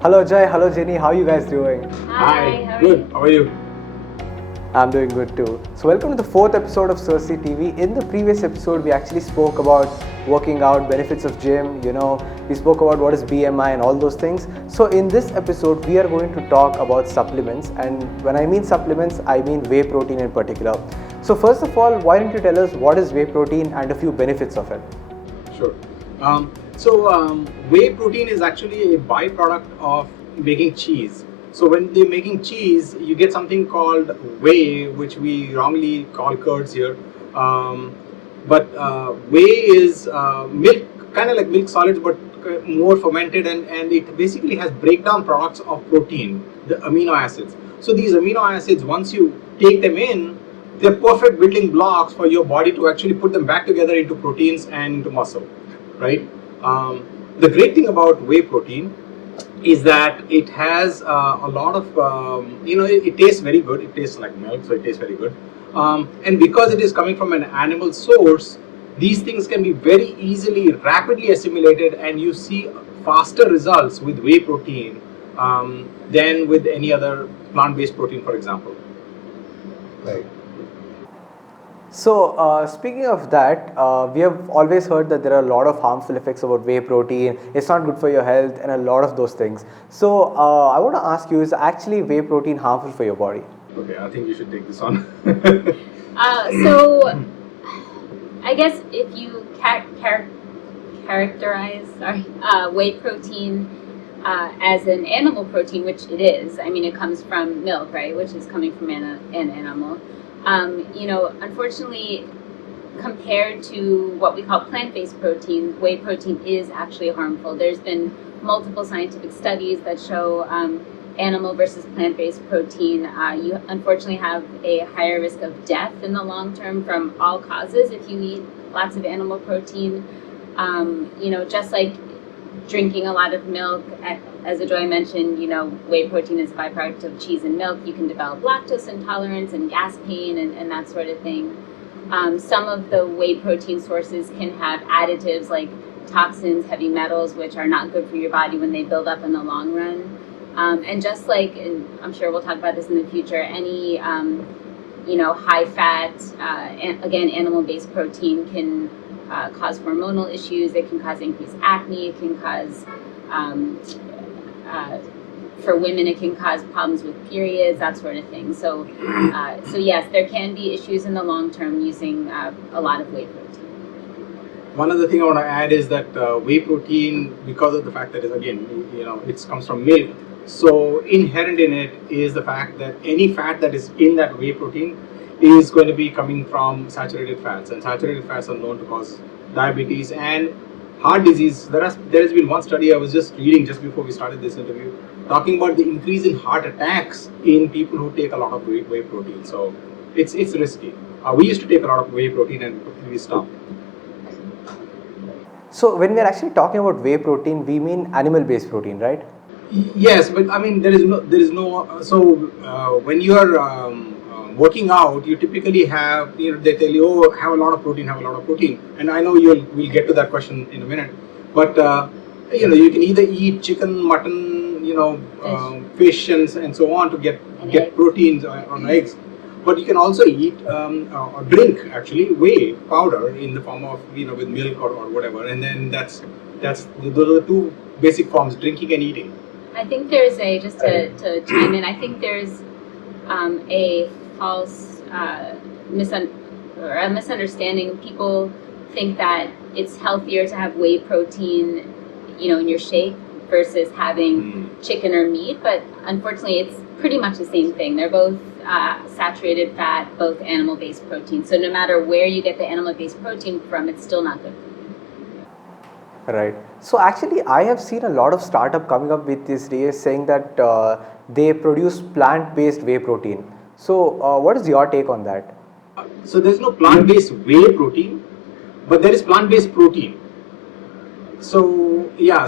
Hello Jay, hello Jenny, how are you guys doing? Hi, Hi, good. How are you? I'm doing good too. So welcome to the fourth episode of Cersei TV. In the previous episode, we actually spoke about working out, benefits of gym, we spoke about what is BMI and all those things. So in this episode, we are going to talk about supplements. And when I mean supplements, I mean whey protein in particular. So first of all, why don't you tell us what is whey protein and a few benefits of it? Sure. Whey protein is actually a byproduct of making cheese. So when they're making cheese, you get something called whey, which we wrongly call curds here. But whey is milk, kind of like milk solids, but more fermented, and it basically has breakdown products of protein, the amino acids. So these amino acids, once you take them in, they're perfect building blocks for your body to actually put them back together into proteins and into muscle, right? The great thing about whey protein is that it has a lot of, it tastes very good. It tastes like milk, so it tastes very good. And because it is coming from an animal source, these things can be very easily, rapidly assimilated, and you see faster results with whey protein than with any other plant-based protein, for example. Right. So, speaking of that, we have always heard that there are a lot of harmful effects about whey protein. It's not good for your health, and a lot of those things. So, I want to ask you: is actually whey protein harmful for your body? Okay, I think you should take this on. So I guess if you characterize whey protein as an animal protein, which it is, I mean, it comes from milk, right, which is coming from an animal. Unfortunately, compared to what we call plant-based protein, whey protein is actually harmful. There's been multiple scientific studies that show animal versus plant-based protein, you unfortunately have a higher risk of death in the long term from all causes if you eat lots of animal protein. Just like drinking a lot of milk, as Ajoy mentioned, whey protein is a byproduct of cheese and milk. You can develop lactose intolerance and gas pain and that sort of thing. Some of the whey protein sources can have additives like toxins, heavy metals, which are not good for your body when they build up in the long run. And just like, and I'm sure we'll talk about this in the future, any high fat, again, animal-based protein can cause hormonal issues. It can cause increased acne. It can cause, for women, it can cause problems with periods, that sort of thing. So yes, there can be issues in the long term using a lot of whey protein. One other thing I want to add is that whey protein, because of the fact that it comes from milk, so inherent in it is the fact that any fat that is in that whey protein is going to be coming from saturated fats, and saturated fats are known to cause diabetes and heart disease. There has been one study I was just reading just before we started this interview, talking about the increase in heart attacks in people who take a lot of whey protein. So it's risky. We used to take a lot of whey protein and we stopped. So, when we are actually talking about whey protein, we mean animal-based protein, right? Yes, but I mean there is no. So when you are working out, you typically have, they tell you, oh, have a lot of protein, and I know we'll get to that question in a minute, but you can either eat chicken, mutton, fish and so on to get proteins on eggs, but you can also eat or drink actually whey powder in the form of with milk or whatever, and then those are the two basic forms: drinking and eating. I think there's just to chime in, I think there's a false misunderstanding. People think that it's healthier to have whey protein, in your shake versus having chicken or meat, but unfortunately it's pretty much the same thing. They're both saturated fat, both animal-based protein. So no matter where you get the animal-based protein from, it's still not good for you. Right. So actually, I have seen a lot of startup coming up with this days saying that they produce plant-based whey protein. So what is your take on that? So there's no plant-based whey protein, but there is plant-based protein. So yeah,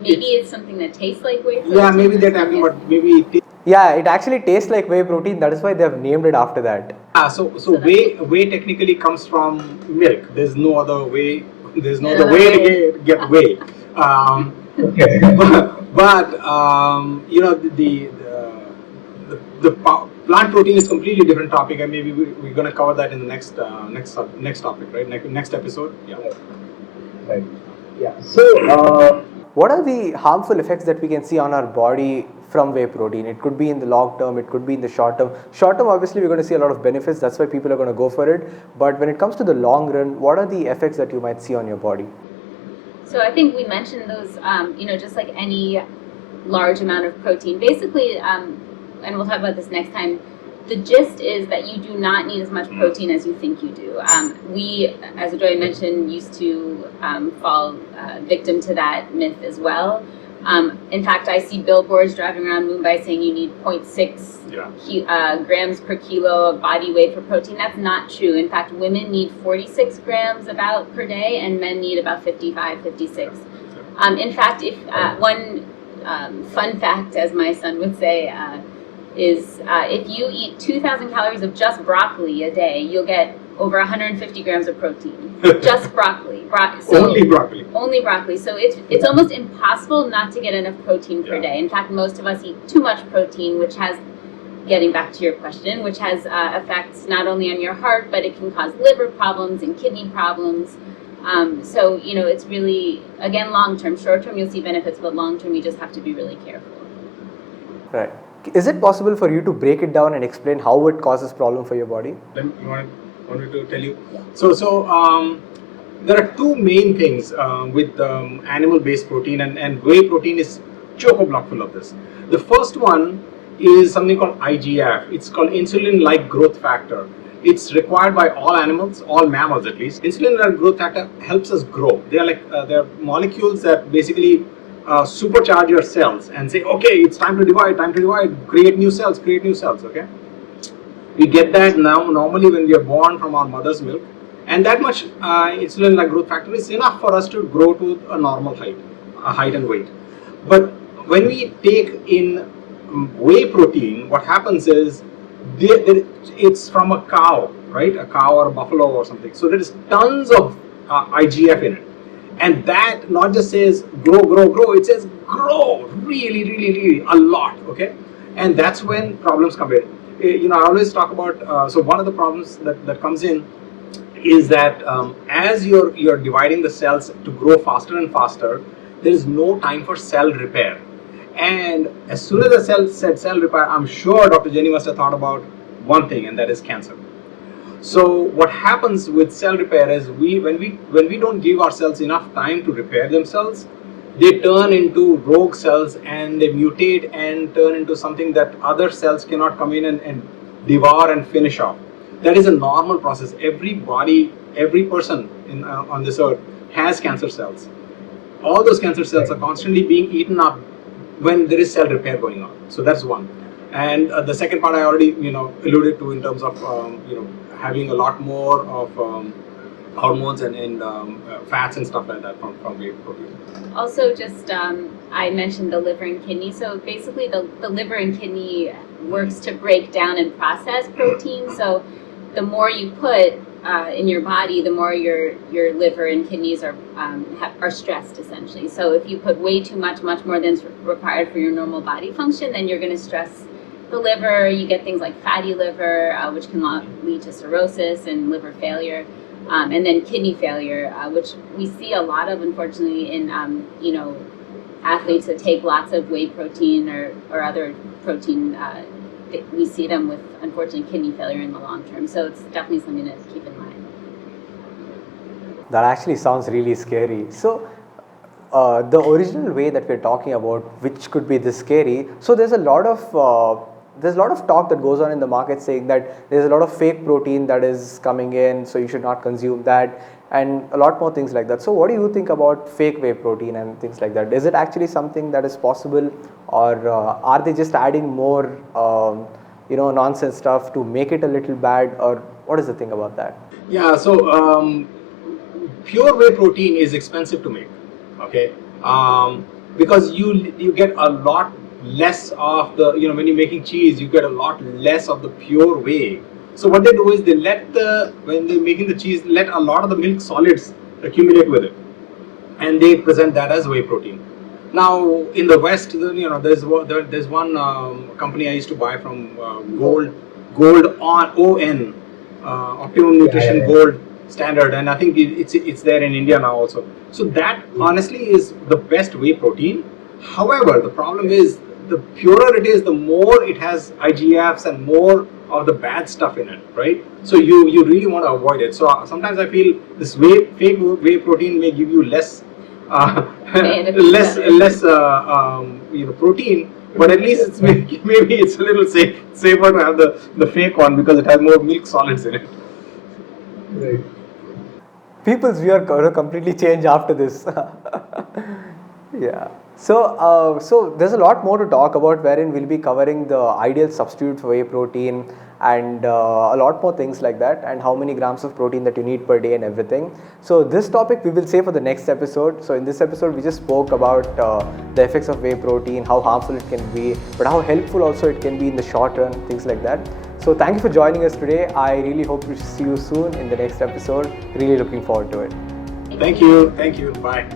maybe it's something that tastes like whey protein. Yeah, maybe they're talking about maybe. Yeah, it actually tastes like whey protein. That is why they have named it after that. So whey technically comes from milk. There's no other way. There's no other way to get whey. But plant protein is completely different topic, and maybe we're going to cover that in the next topic, right? Next episode. Yeah. Right. Yeah. So, What are the harmful effects that we can see on our body from whey protein? It could be in the long term, it could be in the short term. Short term, obviously, we're going to see a lot of benefits. That's why people are going to go for it. But when it comes to the long run, what are the effects that you might see on your body? So I think we mentioned those, just like any large amount of protein. Basically, and we'll talk about this next time, the gist is that you do not need as much protein as you think you do. We, as Ajoy mentioned, used to fall victim to that myth as well. In fact, I see billboards driving around Mumbai saying you need 0.6 grams per kilo of body weight for protein. That's not true. In fact, women need 46 grams about per day, and men need about 55, 56. In fact, if one fun fact, as my son would say, is if you eat 2,000 calories of just broccoli a day, you'll get over 150 grams of protein. Just broccoli. Only broccoli. Only broccoli. So it's almost impossible not to get enough protein per day. In fact, most of us eat too much protein, which has, getting back to your question, which has effects not only on your heart, but it can cause liver problems and kidney problems. So, it's really, again, long-term. Short-term, you'll see benefits, but long-term, you just have to be really careful. Right. Is it possible for you to break it down and explain how it causes problem for your body? Then you want me to tell you? Yeah. So there are two main things with animal-based protein, and whey protein is chock-a-block full of this. The first one is something called IGF. It's called insulin-like growth factor. It's required by all animals, all mammals at least. Insulin-like growth factor helps us grow. They are they're molecules that basically supercharge your cells and say, okay, it's time to divide, create new cells, okay? We get that now normally when we are born from our mother's milk, and that much insulin-like growth factor is enough for us to grow to a normal height and weight. But when we take in whey protein, what happens is it's from a cow, right? A cow or a buffalo or something. So there is tons of IGF in it. And that not just says grow, it says grow really a lot, okay? And that's when problems come in. I always talk about, so one of the problems that comes in is that as you're dividing the cells to grow faster and faster, there is no time for cell repair. And as soon as the cell said cell repair, I'm sure Dr. Jenny must have thought about one thing, and that is cancer. So what happens with cell repair is when we don't give our cells enough time to repair themselves, they turn into rogue cells and they mutate and turn into something that other cells cannot come in and devour and finish off. That is a normal process. Every person on this earth has cancer cells. All those cancer cells are constantly being eaten up when there is cell repair going on. So that's one. And the second part I already alluded to in terms of having a lot more of hormones and fats and stuff like that from whey protein. Also, just I mentioned the liver and kidney. So basically, the liver and kidney works to break down and process protein. So the more you put in your body, the more your liver and kidneys are stressed essentially. So if you put way too much more than is required for your normal body function, then you're going to stress the liver. You get things like fatty liver, which can lead to cirrhosis and liver failure, and then kidney failure, which we see a lot of, unfortunately, in athletes that take lots of whey protein or other protein. We see them with, unfortunately, kidney failure in the long term. So it's definitely something to keep in mind. That actually sounds really scary. So the original whey that we're talking about, which could be this scary, so there's a lot of talk that goes on in the market saying that there's a lot of fake protein that is coming in, so you should not consume that, and a lot more things like that. So what do you think about fake whey protein and things like that? Is it actually something that is possible, or are they just adding more nonsense stuff to make it a little bad, or what is the thing about that? Yeah, so pure whey protein is expensive to make, okay? Because you get a lot less of the, when you're making cheese, you get a lot less of the pure whey. So what they do is when they're making the cheese, let a lot of the milk solids accumulate with it, and they present that as whey protein. Now in the West, there's one company I used to buy from, Gold Optimum Nutrition yeah. Gold Standard, and I think it's there in India now also. So that honestly is the best whey protein. However, the problem is the purer it is, the more it has IGFs and more of the bad stuff in it, right? So you really want to avoid it. So sometimes I feel this fake whey protein may give you less protein, but at least it's maybe it's a little safer to have the fake one because it has more milk solids in it. Right. People's view are going to completely change after this. Yeah. So there's a lot more to talk about, wherein we'll be covering the ideal substitute for whey protein and a lot more things like that, and how many grams of protein that you need per day and everything. So this topic we will save for the next episode. So in this episode we just spoke about the effects of whey protein, how harmful it can be, but how helpful also it can be in the short run, things like that. So thank you for joining us today. I really hope to see you soon in the next episode. Really looking forward to it. Thank you. Bye.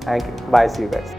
Thank you. Bye. See you guys.